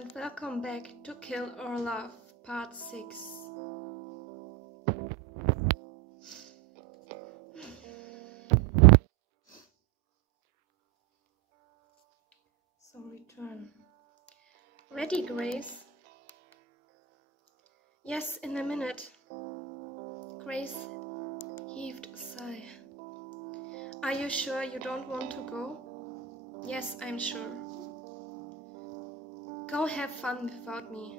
and welcome back to Kill or Love, Part 6. So return. Ready, Grace? Yes, in a minute. Grace heaved a sigh. Are you sure you don't want to go? Yes, I'm sure. Go have fun without me.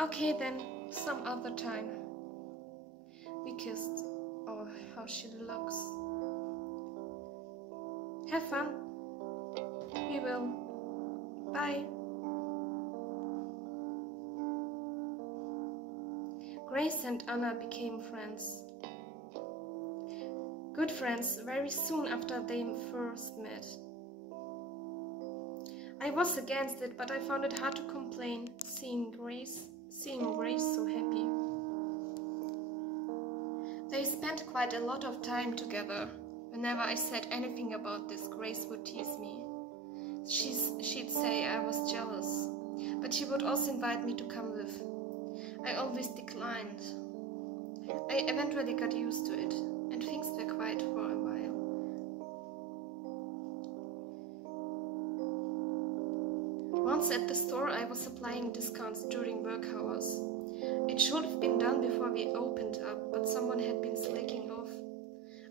Okay then, some other time. We kissed. Oh, how she looks. Have fun. We will. Bye. Grace and Anna became friends. Good friends very soon after they first met. I was against it, but I found it hard to complain, seeing Grace so happy. They spent quite a lot of time together. Whenever I said anything about this, Grace would tease me. She'd say I was jealous, but she would also invite me to come with. I always declined. I eventually got used to it, and things were quiet for a while. Once at the store, I was applying discounts during work hours. It should have been done before we opened up, but someone had been slacking off.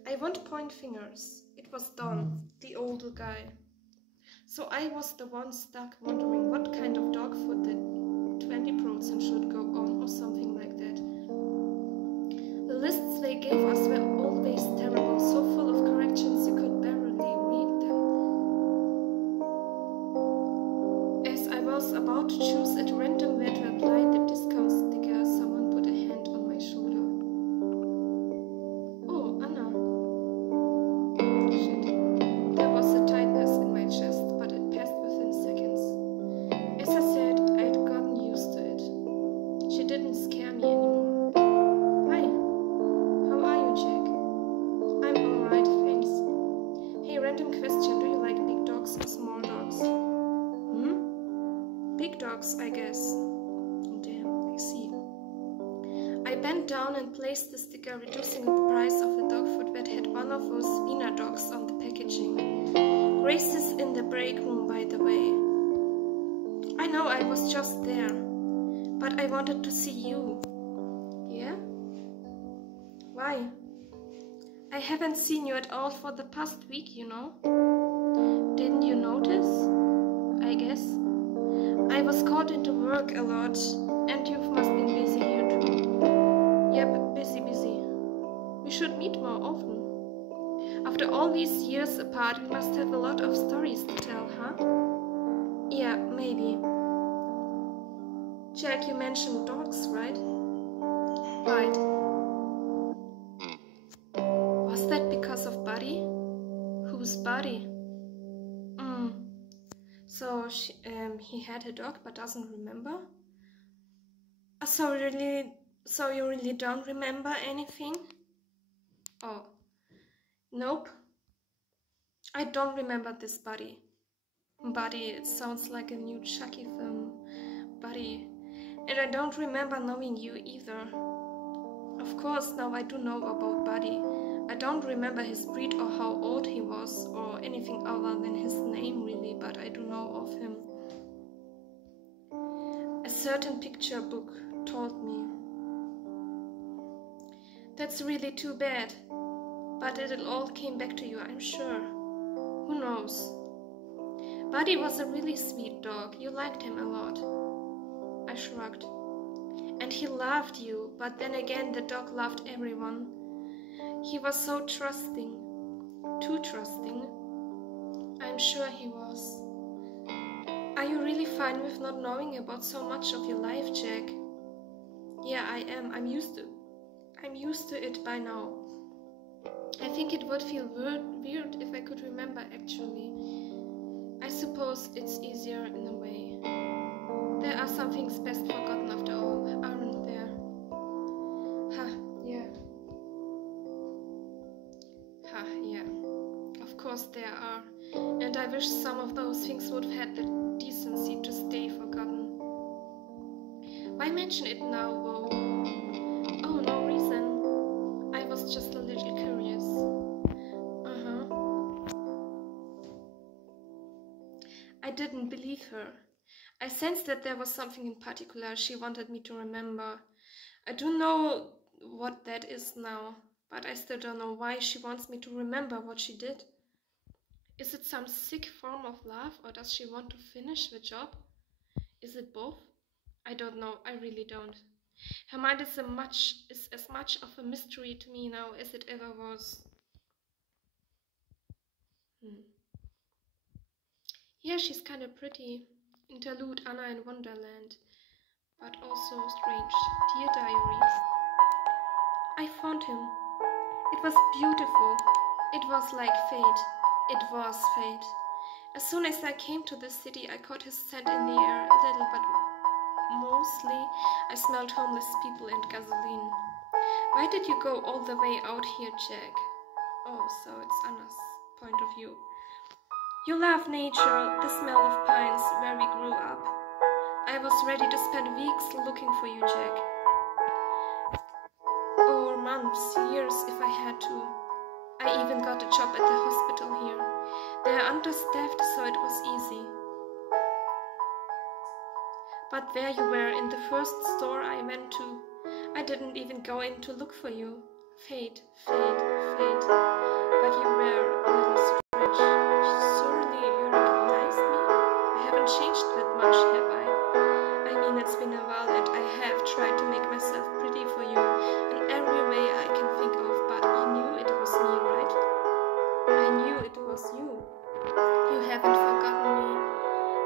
I won't point fingers. It was Don, the older guy. So I was the one stuck wondering what kind of dog food the 20% should go on or something like that. The lists they gave us were always terrible, so full of corrections you could barely read them. As I was about to choose at random where to apply the discount sticker, someone put a hand on my shoulder. Oh, Anna. Shit. There was a tightness in my chest, but it passed within seconds. As I said, I'd gotten used to it. She didn't scare me anymore. Hi. How are you, Jack? I'm alright, thanks. Hey, random question. Do you like big dogs or small dogs? Big dogs, I guess. Damn, I see. I bent down and placed the sticker reducing the price of the dog food that had one of those Wiener dogs on the packaging. Grace is in the break room, by the way. I know, I was just there. But I wanted to see you. Yeah? Why? I haven't seen you at all for the past week, you know. Didn't you notice? I guess. I was called into work a lot, and you must be busy here too. Yep, busy. We should meet more often. After all these years apart, we must have a lot of stories to tell, huh? Yeah, maybe. Jack, you mentioned dogs, right? Right. Was that because of Buddy? Who's Buddy? So he had a dog but doesn't remember? So you really don't remember anything? Oh, nope. I don't remember this Buddy. Buddy, it sounds like a new Chucky film. Buddy. And I don't remember knowing you either. Of course, now I do know about Buddy. I don't remember his breed or how old he was or anything other than his name really, but I do know of him. A certain picture book told me. That's really too bad, but it all came back to you, I'm sure. Who knows? Buddy was a really sweet dog. You liked him a lot. I shrugged. And he loved you, but then again the dog loved everyone. He was so trusting. Too trusting. I'm sure he was. Are you really fine with not knowing about so much of your life, Jack? Yeah, I am. I'm used to it by now. I think it would feel weird if I could remember, actually. I suppose it's easier in a way. There are some things best forgotten after all, aren't there? Of course there are. And I wish some of those things would have had the decency to stay Why mention it now, though? Oh, no reason. I was just a little curious. I didn't believe her. I sensed that there was something in particular she wanted me to remember. I do know what that is now, but I still don't know why she wants me to remember what she did. Is it some sick form of love, or does she want to finish the job? Is it both? I don't know, I really don't. Her mind is as much of a mystery to me now as it ever was. Yeah, she's kind of pretty. Interlude Anna in Wonderland. But also strange. Dear Diary. I found him. It was beautiful. It was like fate. It was fate. As soon as I came to the city, I caught his scent in the air a little, but mostly I smelled homeless people and gasoline. Why did you go all the way out here, Jack? Oh, so it's Anna's point of view. You love nature, the smell of pines, where we grew up. I was ready to spend weeks looking for you, Jack. Or months, years if I had to. I even got a job at the hospital here. They are understaffed, so it was easy. But there you were in the first store I went to. I didn't even go in to look for you. Fate, fate, fate. But you were a little strange. Surely you recognized me? I haven't changed that much, have I? I mean, it's been a while and I have tried to make myself pretty for you in every way I can think of, but you knew it was me, right? I knew it was you. You haven't forgotten me.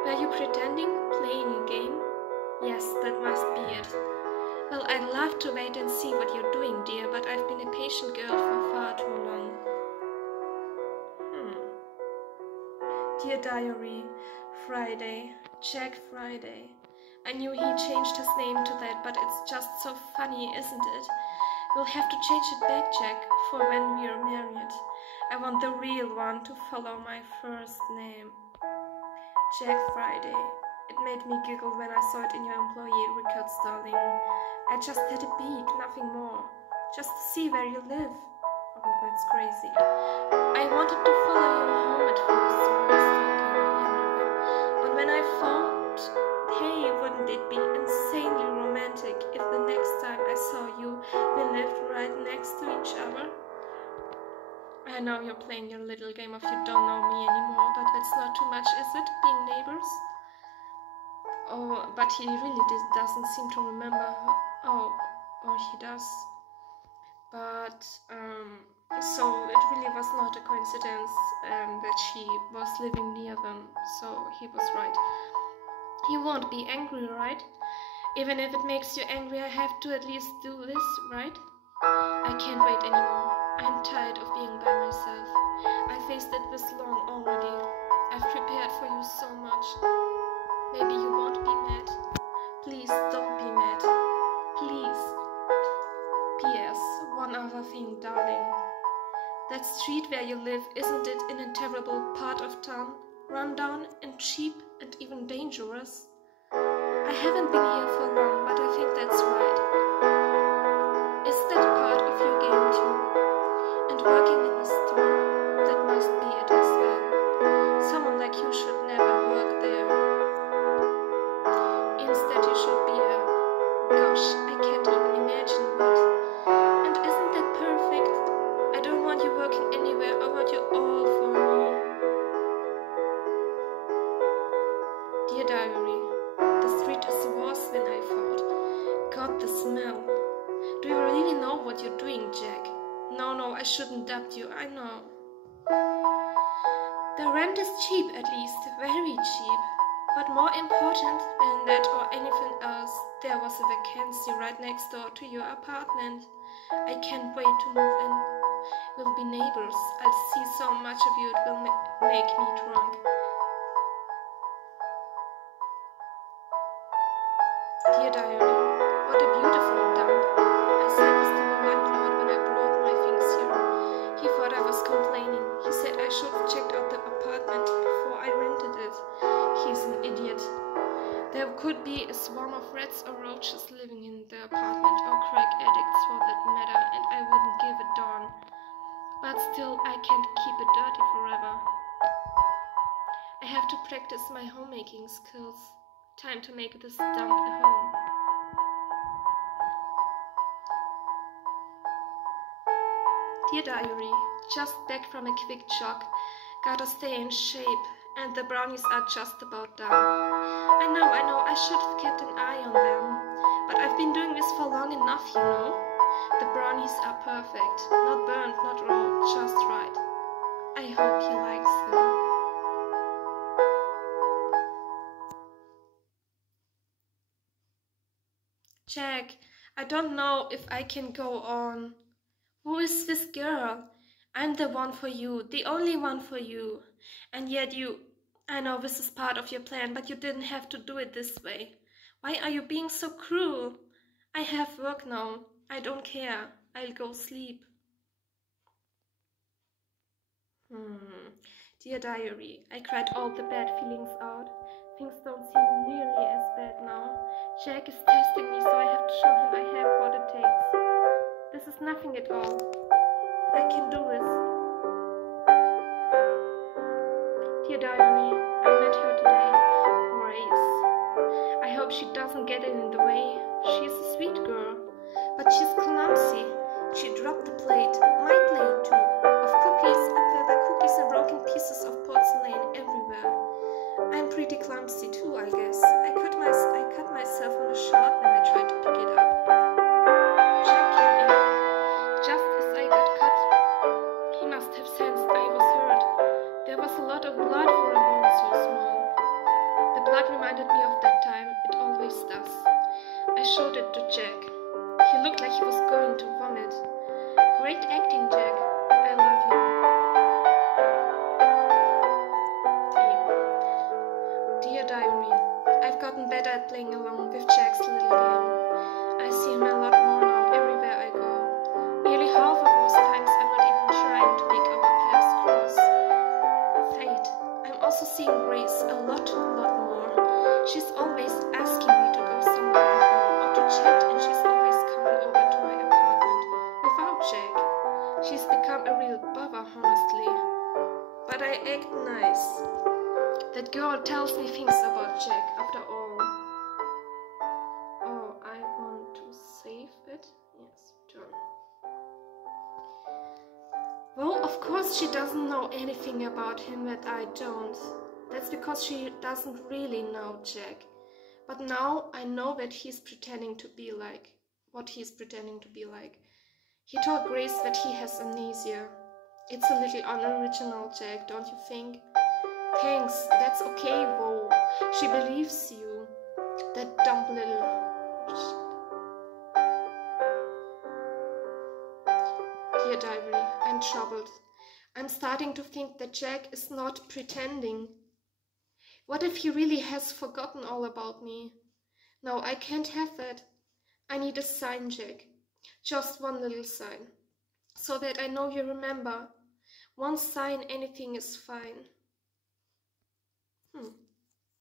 Were you pretending, playing a game? Yes, that must be it. Well, I'd love to wait and see what you're doing, dear, but I've been a patient girl for far too long. Dear Diary, Friday, Jack Friday. I knew he changed his name to that, but it's just so funny, isn't it? We'll have to change it back, Jack, for when we're married. I want the real one to follow my first name. Jack Friday. It made me giggle when I saw it in your employee records, darling. I just had a peek, nothing more. Just to see where you live. Oh, that's crazy. I wanted to follow you home at first, so I was thinking, but when I found, hey, wouldn't it be insanely romantic if the next time I saw you, we lived right next to each other? I know you're playing your little game of you don't know me anymore, but that's not too much, is it, being neighbors? Oh, but he really doesn't seem to remember her. Oh, or he does. But, so it really was not a coincidence that she was living near them, so he was right. He won't be angry, right? Even if it makes you angry, I have to at least do this, right? I can't wait anymore. I'm tired of being by myself. I faced it this long already. I've prepared for you so much. Maybe you won't be mad. Please don't be mad. Please. P.S. One other thing, darling. That street where you live, isn't it in a terrible part of town? Run down and cheap and even dangerous? I haven't been here for long, but I think that's right. Is that part of your game too? And working in a store, that must be it as well. Someone like you should never work there. Instead you should be a... Gosh, I can't even imagine what. And isn't that perfect? I don't want you working anywhere, I want you all for me. Dear Diary, the street is worse than I thought. God, the smell. Do you really know what you're doing, Jack? No, I shouldn't doubt you, I know. The rent is cheap, at least, very cheap. But more important than that or anything else, there was a vacancy right next door to your apartment. I can't wait to move in. We'll be neighbors. I'll see so much of you, it will make me drunk. Dear Diary, what a beautiful dump. I said this to the landlord when I brought my things here. He thought I was complaining. He said I should have checked out the apartment before I rented it. He's an idiot. There could be a swarm of rats or roaches living in the apartment, or crack addicts for that matter, and I wouldn't give a darn. But still, I can't keep it dirty forever. I have to practice my homemaking skills. Time to make this dump a home. Dear Diary, just back from a quick jog. Gotta stay in shape, and the brownies are just about done. I know, I should have kept an eye on them. But I've been doing this for long enough, you know. The brownies are perfect. Not burnt, not raw, just right. I hope he likes them. Jack, I don't know if I can go on. Who is this girl? I'm the one for you, the only one for you. And yet I know this is part of your plan, but you didn't have to do it this way. Why are you being so cruel? I have work now. I don't care. I'll go sleep. Dear Diary, I cried all the bad feelings out. Things don't seem nearly as bad now. Jack is testing me, so I have to show him I have what it takes. This is nothing at all. I can do this. Dear Diary, I met her today. Grace. I hope she doesn't get it in the way. She's a sweet girl, but she's clumsy. She dropped the plate, my plate too, of cookies, and there were cookies and broken pieces of porcelain everywhere. I'm pretty clumsy too, I guess. I cut myself on a shard when I tried to pick it up. Jack came in. Just as I got cut, he must have sensed I was hurt. There was a lot of blood for a wound so small. The blood reminded me of that time. It always does. I showed it to Jack. He looked like he was going to vomit. Great acting, Jack. I love you. Dear Diary, I've gotten better at playing along with Jack's little game. I see him a lot more now everywhere I go. Nearly half of those times I'm not even trying to make our paths cross. Fate. I'm also seeing Grace a lot more. She's always asking me to go somewhere with her or to chat, and she's always coming over to my apartment without Jack. She's become a real bother, honestly. But I act nice. That girl tells me things about Jack, after all. Oh, I want to save it. Yes, turn. Well, of course she doesn't know anything about him that I don't. That's because she doesn't really know Jack. But now I know that he's pretending to be like what he's pretending to be like. He told Grace that he has amnesia. It's a little unoriginal, Jack, don't you think? Thanks, that's okay, Whoa. She believes you. That dumb little... Dear Diary, I'm troubled. I'm starting to think that Jack is not pretending. What if he really has forgotten all about me? No, I can't have that. I need a sign, Jack. Just one little sign. So that I know you remember. One sign, anything is fine.